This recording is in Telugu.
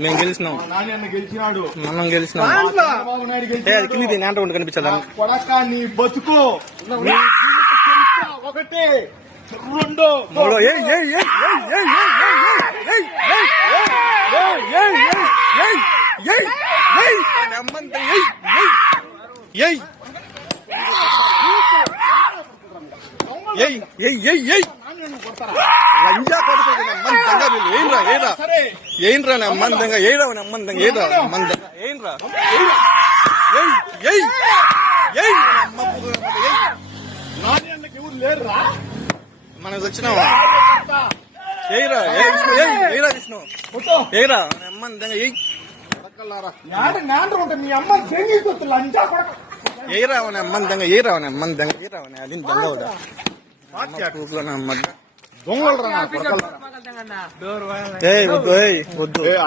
మేము గెలిచినాం. నాన్న గెలిచినాడు. మనం గెలిచినాం. చంద్రబాబు నాయుడు గెలిచినాడు. అది కింది నేంట ఉండి కనిపించదా? కొడక నీ బతుకు నీ జీవిత చరిత్ర ఒకటి రెండు మూడు. ఏంట్రా నమ్మందంగా ఏరా నమ్మందంగా ఏరా నమ్మందంగా ఏంట్రా నాణ్యానికి ఎవరు లేరురా. మనకు వచ్చినావా? ఏరా ఏరా విష్ణు ఏరా నమ్మందంగా ఉంటే మీ అమ్మ చేంగిస్తుంది అంతా కూడా ఏరా నమ్మందంగా ఏరా నమ్మందంగా ఏరా అది దంగా నమ్మద్ద దొంగలు రా. వద్దు వద్దు